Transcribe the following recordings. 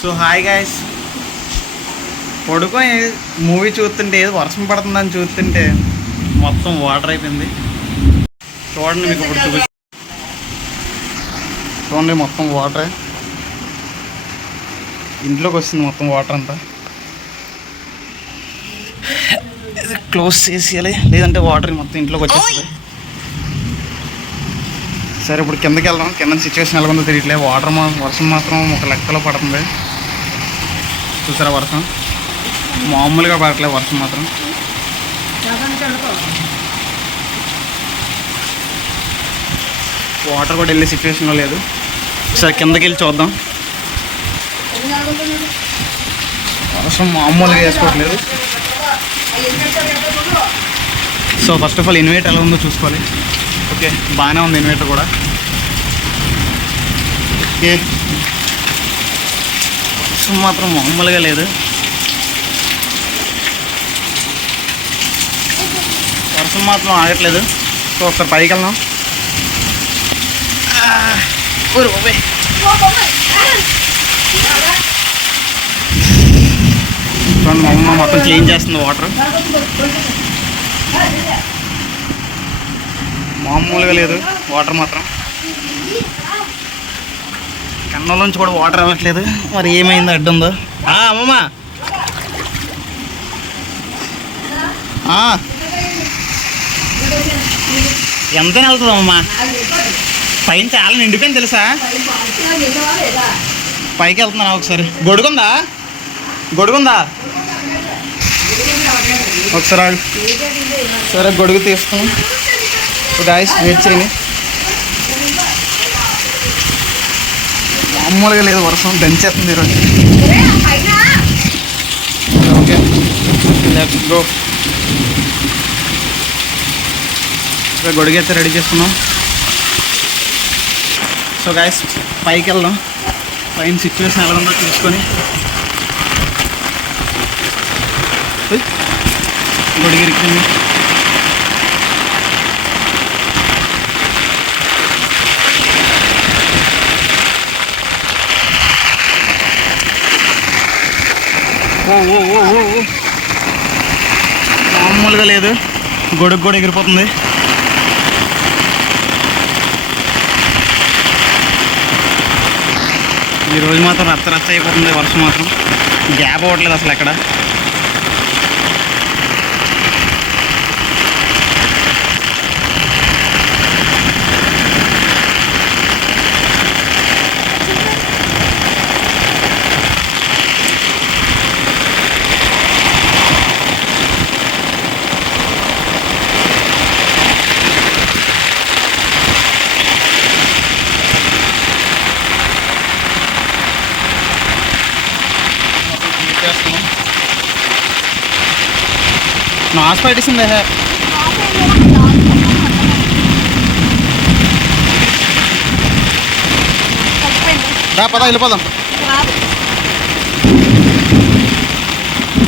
So hi guys పడుకొని movie చూస్తుంటే ఏదో వర్షం పడుతుందని చూస్తుంటే మొత్తం వాటర్ అయిపోయింది. చూడండి మీకు ఇప్పుడు చూపి చూడండి మొత్తం వాటరే ఇంట్లోకి వస్తుంది మొత్తం వాటర్ అంతా. ఇది క్లోజ్ చేసేయాలి. లేదంటే వాటర్ మొత్తం ఇంట్లోకి వచ్చేస్తుంది. సరే ఇప్పుడు కిందకి వెళ్దాం. కింద సిచ్యువేషన్ ఎలా ఉందో తెలియట్లేదు. వాటర్ మా వర్షం మాత్రం ఒక లెక్కలో పడుతుంది. చూసారా వర్షం మామూలుగా పడట్లేదు వర్షం మాత్రం. వాటర్ కూడా వెళ్ళే సిచ్యువేషన్లో లేదు. సరే కిందకి వెళ్ళి చూద్దాం. వర్షం మామూలుగా వేసుకోవట్లేదు. So first of all inverter ఎలా ఉందో చూసుకోవాలి. ఓకే బాగానే ఉంది ఇన్వేటర్ కూడా. ఓకే వర్షం మాత్రం మామూలుగా లేదు. వర్షం మాత్రం ఆగట్లేదు. సో ఒకసారి పైకి వెళ్దాం. ఊరు చూడండి మా అమ్మ మొత్తం క్లీన్ చేస్తుంది వాటర్ మామూలుగా లేదు వాటర్ మాత్రం. కన్నంలోంచి కూడా వాటర్ రావట్లేదు మరి ఏమైంది? అడ్డుందో ఉందో? అమ్మమ్మ. ఎంత వెళ్తుంది అమ్మమ్మ? పైన చాలా నిండిపోయింది తెలుసా? పైకి వెళ్తున్నాను ఒకసారి? గొడుగుందా? గొడుగుందా? ఒకసారి సరే గొడుగు తీస్తాం గాయస్ వెయిట్ చేయండి. మామూలుగా లేదు వర్షం దంచేస్తుంది ఈరోజు. ఓకే. లెట్స్ గో ఇంకా గొడుగు అయితే రెడీ చేసుకున్నాం. సో గాయస్ పైకి వెళ్దాం. పైన సిచ్యువేషన్ ఎలా ఉందో చూసుకొని. గొడుగు ఇరికింది మామూలుగా లేదు. గొడుగు కూడా ఎగిరిపోతుంది. ఈ రోజు మాత్రం రచ్చ రచ్చ అయిపోతుంది. వర్షం మాత్రం గ్యాప్ అవ్వట్లేదు అసలు ఎక్కడ చేస్తున్నాం నాస్ పట్టిసిందే రా పదా వెళ్ళిపోదాం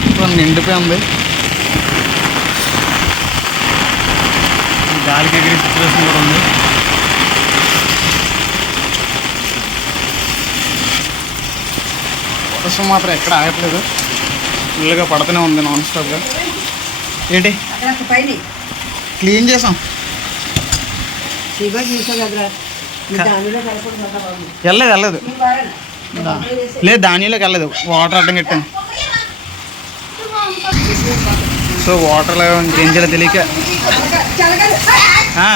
ఇప్పుడు నిండిపోయి ఉంది. గాలికి ఎగిరి సిచ్యువేషన్ కూడా ఉంది. వర్షం మాత్రం ఎక్కడ ఆగట్లేదు. ఫుల్గా పడుతూనే ఉంది నాన్ స్టాప్గా ఏంటి? క్లీన్ చేసాం. వెళ్ళలేదు వెళ్ళలేదు లేదు దానిలోకి వెళ్ళలేదు వాటర్ అడ్డం కట్టాను. సో వాటర్లో ఇంకేం చేయాలో తెలియక. ఆ,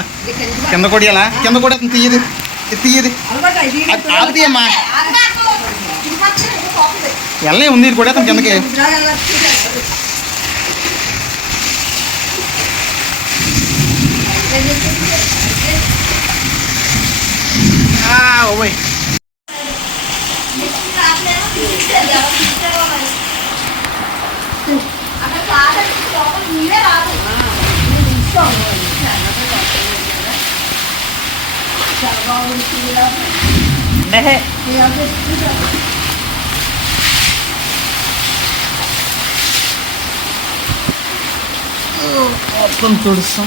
కింద కొడియాలా? కింద కూడా తీయదు. తీయదు. అది ఆపుతీయమ్మా వెళ్ళే ఉంది ఇది కొడేస్తాం కిందకి. Ah, uy. Mehe. ഒപ്പം തുടുസം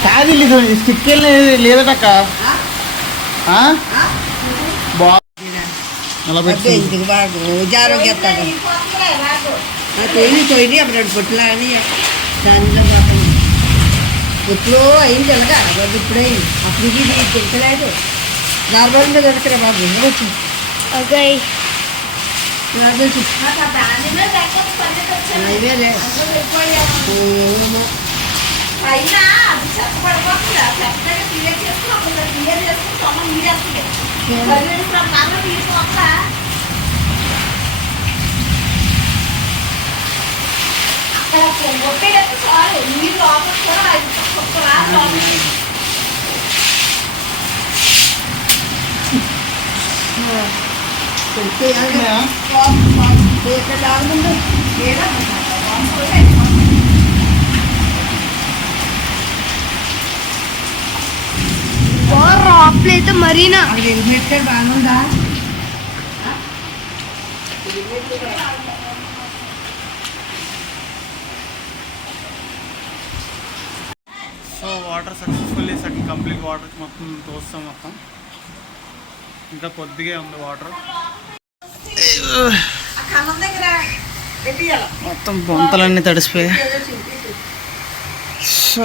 తుడుస్తాం అది స్టిక్ లేదటక్క తొయ్యి తొయ్యి అప్పుడు పొట్టులు అని దానిలో పోతాను ఎప్పుడో అయింది ఎలాగా అది ఇప్పుడే అప్పుడు ఇది తింటలేదు నార్మల్ మీద దొరకరా బాబు వచ్చి ఓకే నార్మల్ అయినా అది చెత్త పడిపోతుందా చెత్తగా క్లియర్ చేసుకుని ఒక క్లియర్ చేసుకుని సొమ్మ మీరేస్తుంది నాన్న తీసుకొస్తా అక్కడ కొట్టేటప్పుడు చాలు. నీళ్ళు లోపల కూడా కుక్కలా లోపల పెడితే అయితే మరీనా బాగుందా? సో వాటర్ సక్సెస్ఫుల్లీ సగం కంప్లీట్ వాటర్ మొత్తం తోస్తాం మొత్తం. ఇంకా కొద్దిగా ఉంది వాటర్. మొత్తం బొంతలన్నీ తడిసిపోయాయి. సో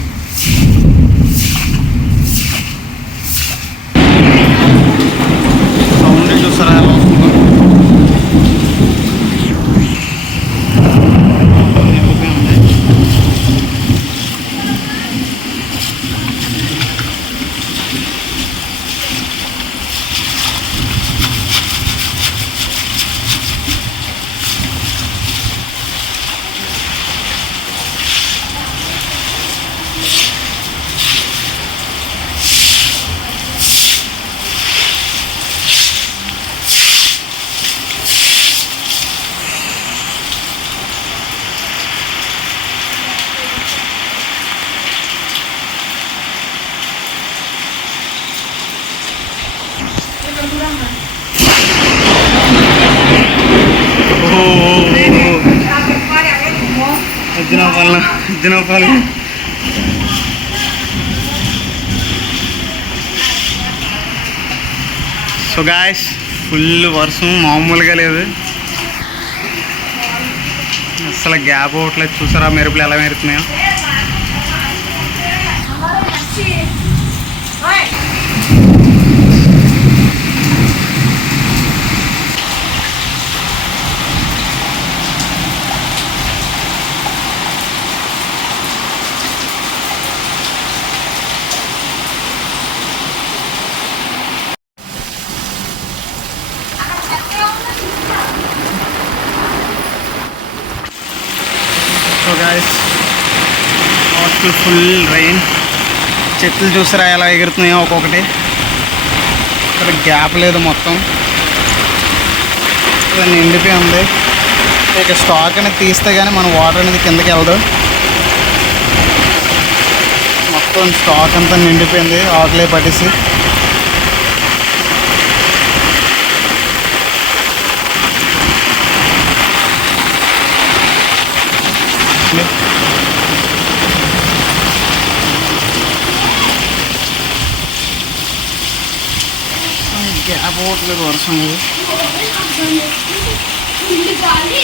ఇద్దరు సో గాయస్ ఫుల్ వర్షం మామూలుగా లేదు. అసలు గ్యాప్ అవ్వట్లేదు చూసారా మెరుపులు ఎలా మెరుతున్నాయో so guys hostel full rain చెట్లు చూసారా ఎలా ఎగురుతున్నాయో ఒక్కొక్కటి. ఇక్కడ గ్యాప్ లేదు మొత్తం. ఇక్కడ నిండిపోయి ఉంది. ఇక స్టాక్ అనేది తీస్తే కానీ మన వాటర్ అనేది కిందకి వెళ్ళదు. మొత్తం స్టాక్ అంతా నిండిపోయింది. ఆకలే పట్టేసి. గ్యాప్ అవ్వట్లేదు వర్షం ఇది గాలి